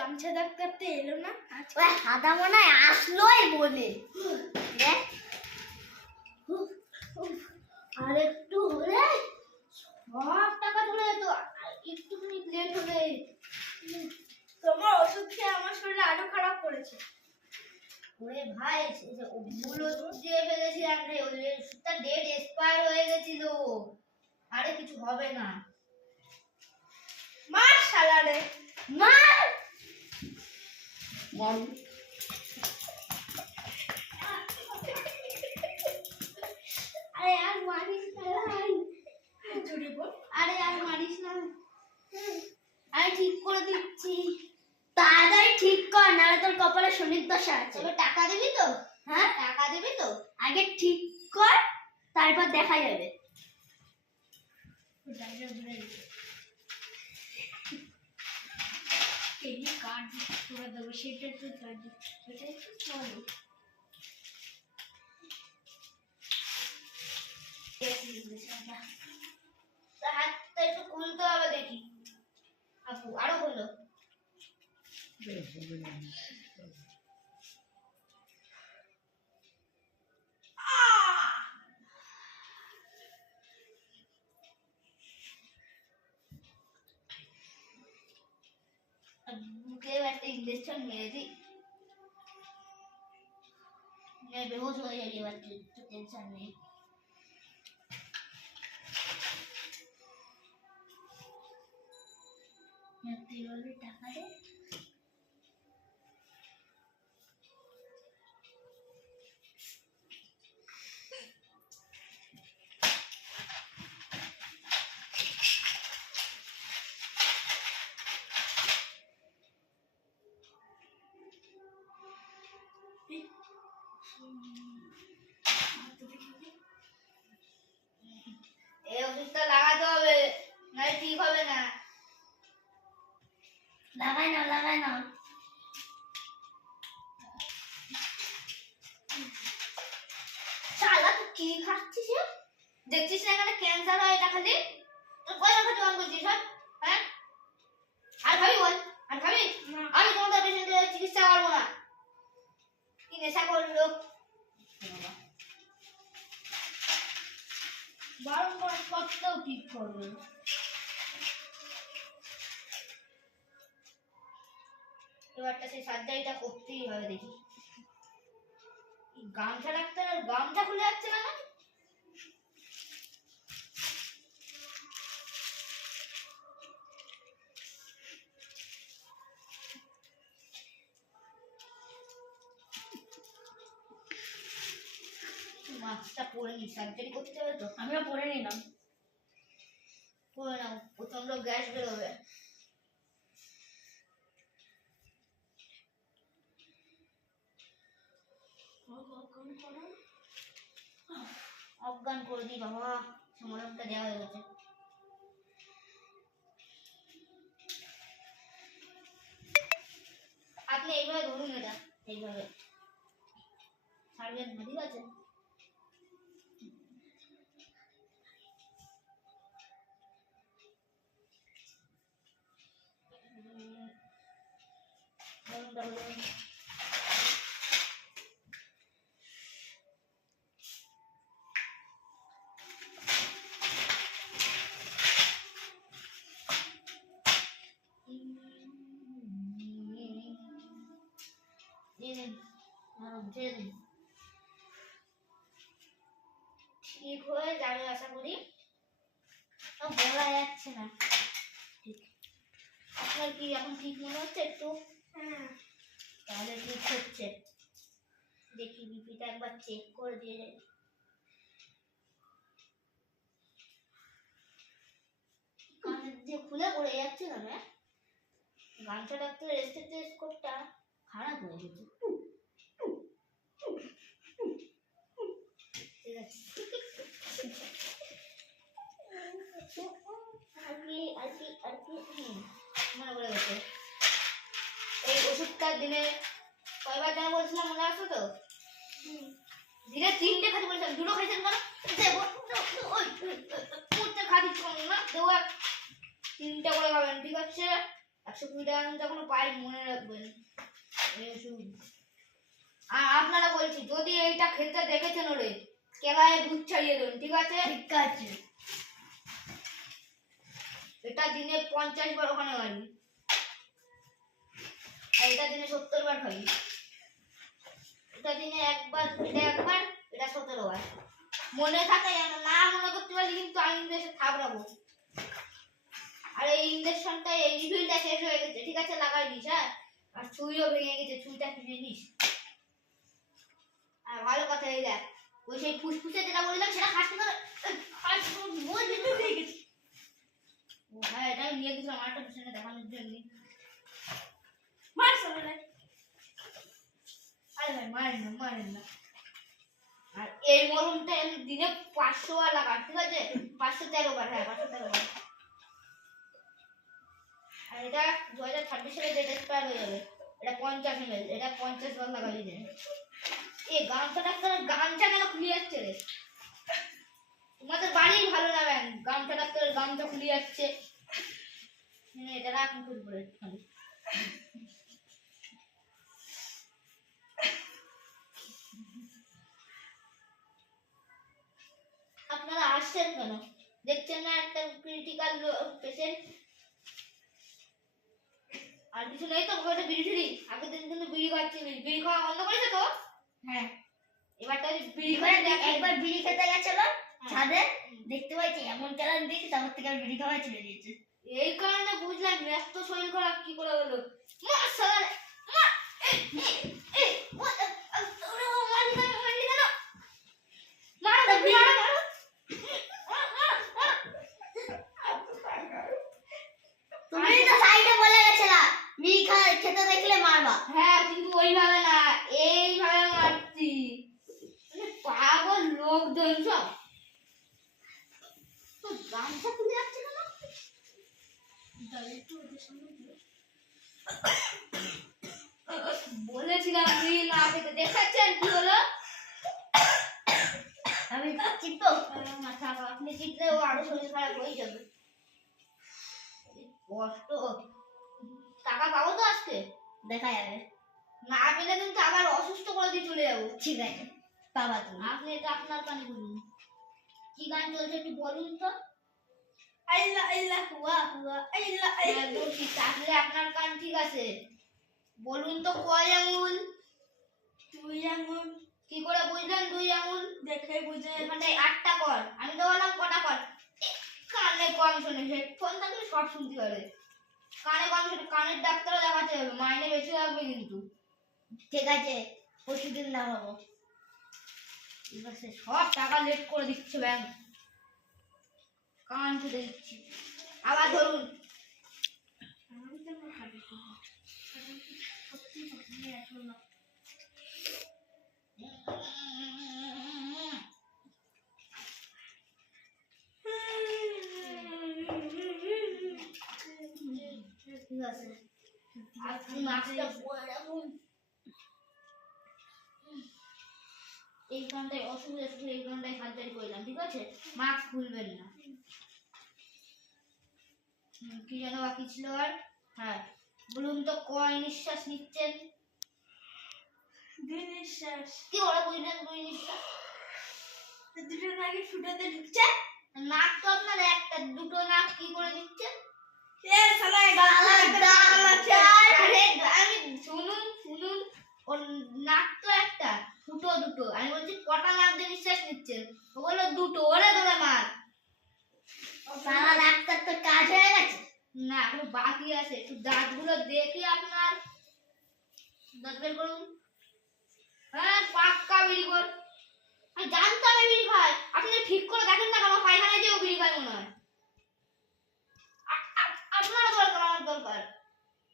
গামছা ডাক্তারতে এলো না? ওই হাদা মনে হয় আসলোই বলে। আর একটু হলে সব টাকা চলে যেত। একটুখানি লেট হলে তোমার ওষুধ খেয়ে আমার শরীর আরো খারাপ করেছে। ওরে ভাই, ভুল ওষুধ দিয়ে ফেলেছিলাম রে, ওই ওষুধটা ডেট এক্সপায়ার হয়ে গেছিল। আরে কিছু হবে না। মার শালা রে, মার মার। আরে আর মারিস না ভাই, জুড়ে বল। আরে আর মারিস না, আমি ঠিক করে দিচ্ছি। তাড়াতাড়ি ঠিক কর, নাহলে তোর কপালে শনির দশা আছে। তবে টাকা দিবি তো? হ্যাঁ টাকা দিবি তো? আগে ঠিক কর, তারপর দেখা যাবে। কার্ড করে দেবো, সেটা তুই কার্ড সেটা একটু চলো। হাতটা একটু খুলতে হবে দেখি। আপু আরো হলো। বুকে একটা ইঞ্জেকশন মেরে দিই, বেহুশ হয়ে যাবে। এবার টেনশন নেই। টাকা দে। এই ওষুধটা লাগাতে হবে, নাহলে ঠিক হবে না। লাগাই নাও, লাগাই নাও। শালা তুই কি খাচ্ছিস? দেখছিস না এখানে ক্যান্সার হয়? এটা খালি তুই পয়সা খাতে অন করছিস। হ্যাঁ আর খাবি? বল আর খাবি? আমি তোমাদের পেশেন্টের চিকিৎসা করবো না। কি নেশা করলো? বারবার কতটাও ঠিক করবে। এবারটা সেই সার্জারিটা করতেই হবে দেখি। গামছা ডাক্তার আর গামছা খুলে যাচ্ছে না। মাস্কটা পরে নি, সার্জারি করতে হবে তো। আমিও পরে নিলাম। পরে নাও, প্রচন্ড গ্যাস বেরোবে। অজ্ঞান করে দিই বাবা, সমরকটা দেওয়া হয়ে গেছে। আপনি এইভাবে ধরুন, এটা এইভাবে ছাড়বেন না, ঠিক আছে? ঠিক হয়ে যাবে আশা করি। বলা যাচ্ছে না ঠিক। আপনার কি এখন ঠিক মনে হচ্ছে একটু? হ্যাঁ, তাহলে ঠিক হচ্ছে। দেখি বিপিটা একবার চেক করে দিয়ে যাই। কানের দিয়ে খুলে পড়ে যাচ্ছে না। গামছা ডাক্তারের স্টেথোস্কোপটা খারাপ হয়ে গেছে। ঠিক আছে, আর কি মনে পড়ে গেছে। এই ওষুধটা দিনে কয়বার যেন বলছিলাম, মনে আছে তো? দিনে 3টে খাতে বলেছিলাম, 2টো খাইছেন কেন? খাচ্ছি না, দেবো 3টে করে খাবেন, ঠিক আছে? 120 টাকা কিন্তু এখনো পাই, মনে রাখবেন এই ওষুধ। আর আপনারা বলছি যদি এইটা খেতে দেখেছেন ওরে কেলায় ভূত ছাড়িয়ে দেবেন, ঠিক আছে? ঠিক আছে। এটা দিনে 50 বার ওখানে মারি, আর এটা দিনে 70 বার খাই। এটা দিনে একবার, এটা একবার, এটা 17 বার। মনে থাকে যেন, না মনে করতে পারলে কিন্তু আমি ইংলিশে থাবড়াবো। আর এই ইঞ্জেকশনটা, এই রিফিলটা শেষ হয়ে গেছে, ঠিক আছে? লাগাই দিস। হ্যাঁ, আর ছুরিও ভেঙে গেছে, ছুরিটা কিনে নিস। আর ভালো কথা, এই দেখ ওই সেই ফুসফুসে যেটা বললাম সেটা খাস না, বলবি তো হয়ে গেছে। ও হ্যাঁ, এটা আমি নিয়ে গেছিলাম আমার একটা পেশেন্টে দেখানোর জন্য। মার সবাই। আরে ভাই মারেন না, মারেন না। আর এই মলমটা আমি দিনে 500 বার লাগান, ঠিক আছে? 513 বার, হ্যাঁ 513 বার। আর এটা 2026 সালে ডেট এক্সপায়ার হয়ে যাবে। এটা 50 ml, এটা 50 বার লাগাই দেন। এই গামছা ডাক্তারের গামছা কেন খুলে যাচ্ছে রে? তোমাদের বাড়ি ভালো না ব্যান, গামছা ডাক্তারের গামছা খুলে যাচ্ছে। এটা রাখুন ফুল করে খালি। আপনারা আসছেন কেন? দেখছেন না একটা ক্রিটিক্যাল পেশেন্ট? আর কিছু নেই তো? ওটা বিড়ি টিড়ি আগের দিন কিন্তু বিড়ি খাচ্ছিলি, বিড়ি খাওয়া বন্ধ করেছে তো? হ্যাঁ, এবার তাহলে বিড়ি এবারে খাওয়া দেখ। একবার বিড়ি খেতে গেছিল ছাদে, দেখতে পাইছি এমন চ্যালেঞ্জ দিয়েছি, তারপর থেকে আর বিড়ি খাওয়া ছেড়ে দিয়েছে। এই কারণে বুঝলাম এত শরীর খারাপ কি করে হলো। মা সালা মা এই ওরে ও মারি না, মারি না। মারো তো মারো, মারো। তুমি তো সাইডে বলে গেছিলা বিড়ি খেতে দেখলে মারবা। হ্যাঁ, কিন্তু ওইভাবে না, এইভাবে মারছি। পাগল লোকজন সব। তো গামছা খুলে যাচ্ছে কেন? বলেছিলাম বিড়ি না খেতে, দেখাচ্ছেন কি হলো? আমি চিপো মাথা, আপনি চিটলে ও আরো শরীর খারাপ হয়ে যাবে। কষ্ট। টাকা পাবো তো আজকে? দেখা যাবে। না পেলে কিন্তু আবার অসুস্থ করে দিয়ে চলে যাবো। ঠিক আছে, বাবা তুমি। আপনি এটা আপনার কানে বলুন। কি গান চলছে একটু বলুন তো? আল্লাহ আল্লাহ হুয়া হুয়া আল্লাহ একদম ঠিক, তাহলে আপনার কান ঠিক আছে। বলুন তো কয় আঙুল? 2 আঙ্গুল। কি করে বুঝলেন 2 আঙুল? দেখে বুঝে। এখানটায় 8টা কর, আমি তো বললাম কটা কর। কানে কম শোনে, হেডফোন থাকলে সব শুনতে পারে। কানে কম শোনে, কানের ডাক্তারও দেখাতে হবে, মাইনে বেশি লাগবে কিন্তু। ঠিক আছে, পরশুদিন না হবো। ঠিক আছে, সব টাকা লেট করে দিচ্ছে ব্যাংক। কান ছুটে দিচ্ছি। আবার ধরুন। ঠিক আছে, আপনি মাস্কটা পরে রাখুন। এই কানটায় অসুবিধা ছিল, এই কানটায় সার্জারি করলাম, ঠিক আছে? মাস্ক খুলবেন না। কি যেন বাকি ছিল আর? হ্যাঁ, বলুন তো কয় নিঃশ্বাস নিচ্ছেন? 2 নিঃশ্বাস। কি ওরা বুঝলেন 2 নিঃশ্বাস? দুটো নাকি ফুটাতে ঢুকছে। নাক তো আপনার একটা, দুটো নাক কি করে দিচ্ছেন? এ শালা গালা গালা চার। আরে আমি শুনুন শুনুন, ওর নাক তো একটা, দুটো। আমি বলছি কটা নাক দিয়ে নিঃশ্বাস নিচ্ছেন? ও বললো 2টো। ওরে ধরে মার। শালা ডাক্তার তো কাজ হয়ে গেছে। না, এখনো বাকি আছে, একটু দাঁতগুলো দেখি আপনার। দাঁত বের করুন। হ্যাঁ, পাক্কা বিড়ি কর। আমি জানতাম আমি বিড়ি খাই। আপনি ঠিক করে দেখেন না, আমার পায়খানায় যেও বিড়ি খাই মনে হয়। আপনার দরকার, আমার দরকার।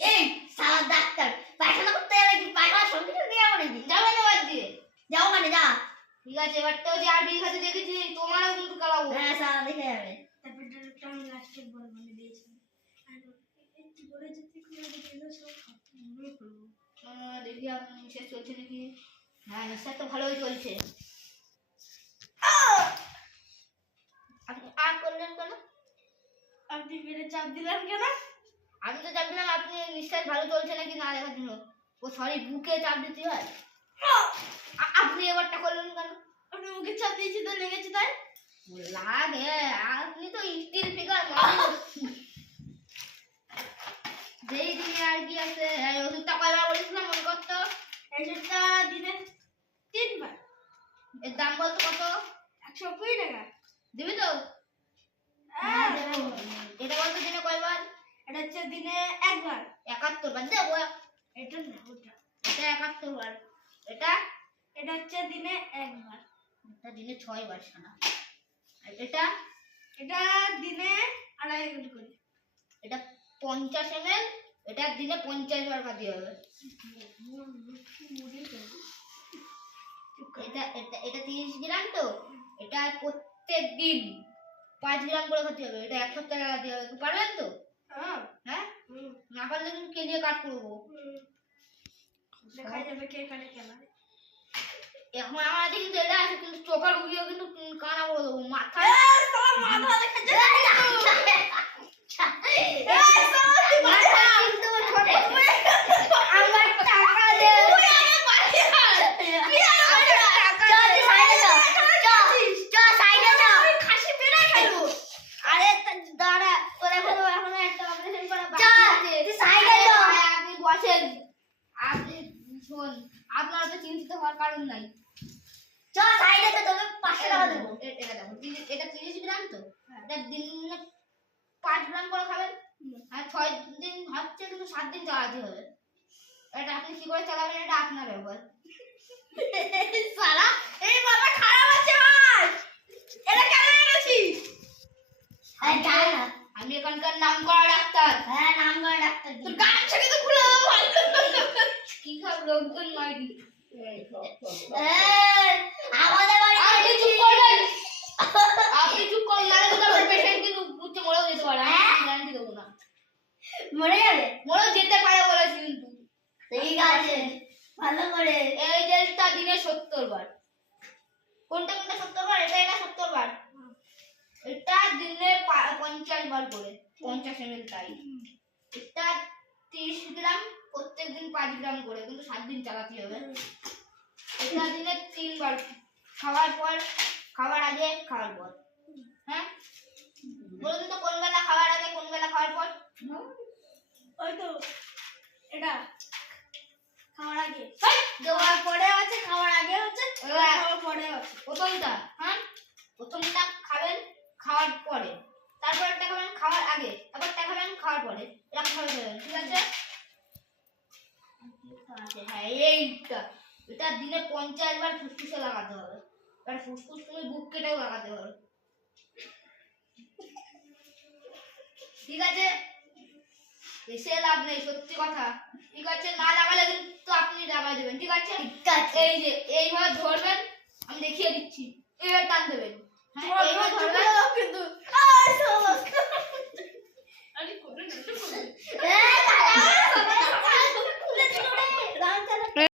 এই শালা ডাক্তার পায়খানা করতে গেলে কি পায়খানার সঙ্গে সঙ্গে যাবো নাকি? যাবেন এবার দিয়ে। যাও মানে যা। ঠিক আছে, এবার তো যে আর বিড়ি খাতে দেখেছি, তোমারও কিন্তু কালাবো। হ্যাঁ, শালা দেখে যাবে। তারপর ডাক্তার আমি লাস্টে বলে দিয়েছি আর একটু করে যদি করে দিলে সব খতম করবো। দেখি আপনার নিঃশ্বাস চলছে নাকি। হ্যাঁ, নিঃশ্বাস তো ভালোই চলছে। আপনি আর করলেন কেন? আপনি মেরে চাপ দিলেন কেন? আমি তো চাপ দিলাম আপনি নিঃশ্বাস ভালো চলছে নাকি না দেখার জন্য। ও সরি, বুকে চাপ দিতে হয়। আপনি এবারটা করলেন কেন? আপনি মুখে চাপ দিয়েছি তো লেগেছে তাই। লাগে, আপনি তো স্টিল ফিগার। যেই দিনে আর কি আছে, এই ওষুধটা কয়বার বলেছিলাম মনে করতো? ওষুধটা দিনে 3 বার। এর দাম বলতো কত? 120 টাকা। দিবি তো? হ্যাঁ, এটা বলতো দিনে কয়বার? এটা হচ্ছে দিনে 1 বার। 71 বার দেবো। এটা না ওটা। এটা 71 বার। এটা এটা হচ্ছে দিনে 1 বার। এটা দিনে 6 বার শোনা। আর এটা এটা দিনে 2.5 মিনিট করে। এটা 50 ml, এটা দিনে 50 বার খাতে হবে। এটা এটা এটা 30 গ্রাম তো, এটা প্রত্যেক দিন 5 গ্রাম করে খেতে হবে। এটা 1 সপ্তাহ খাতে হবে। তুই পারবেন তো? হ্যাঁ। হ্যাঁ, না পারলে কিন্তু কে দিয়ে কাট করবো। দেখা যাবে কে কাটে কেন। এখন আমার কাছে কিন্তু এটা আছে, কিন্তু চোখের উগিয়েও কিন্তু কানা বলে দেবো মাথা। তোমার মাথা দেখা যায়। আমার টাকা দে। খাসি বেড়ে গেল। আরে দাঁড়া, তোর এখনো একটা অপারেশন করা বাকি আছে। আপনি বসেন। আপনি শোন, আপনার তো চিন্তিত হওয়ার কারণ নাই। এটা দেখো, এটা 30 গ্রাম তো, এটা দিনে 5 গ্রাম করে খাবেন। আর 6 দিন হচ্ছে, কিন্তু 7 দিন চালাতে হবে। এটা আপনি কি করে চালাবেন এটা আপনার ব্যাপার। সালা এই মাথা খারাপ আছে ভাই। এটা কেন এনেছিস? আমি এখানকার নাম করা ডাক্তার। তোর গান ছেড়ে তো খুলে দেবো ভাই। কি সব লোকজন মাইরি। আপনি চুপ করবেন। আপনি চুপ করুন, নাহলে কিন্তু আমার পেশেন্ট কিন্তু উঠে মরেও যেতে পারে। আমি গ্যারান্টি দেবো না। মরেও যেতে পারে বলেছি কিন্তু। এই টেস্টটা দিনে 70 বার। কোনটা 70 বার? এটা 70 বার। এটা দিনে 50 বার করে, 50 ml তাই। এটা 30 গ্রাম, প্রত্যেক দিন 5 গ্রাম করে, কিন্তু 7 দিন চালাতে হবে। এটা দিনে 3 বার, খাওয়ার পর, খাওয়ার আগে, খাওয়ার পর। হ্যাঁ, বলুন তো কোন বেলা খাওয়ার আগে, কোন বেলা খাওয়ার পর? ওই তো এটা খাওয়ার আগে। দেওয়ার পরে আছে, খাওয়ার আগে হচ্ছে, খাওয়ার পরে আছে। প্রথমটা, হ্যাঁ, প্রথমটা খাবেন খাওয়ার পরে, তারপরটা খাবেন খাওয়ার আগে, তারপরটা খাবেন খাওয়ার পরে। এরকম ভাবে খাবেন, ঠিক আছে? হ্যাঁ, এইটা এটা দিনে 50 বার ফুসফুসে লাগাতে হবে। এবার ফুসফুস তুমি বুক কেটেও লাগাতে হবে, ঠিক আছে? এসে লাভ নেই, সত্যি কথা। ঠিক আছে, না লাগালে কিন্তু আপনি লাগাই দেবেন, ঠিক আছে? এই যে এইভাবে ধরবেন, আমি দেখিয়ে দিচ্ছি, এইভাবে টান দেবেন। হ্যাঁ, এইভাবে ধরবেন,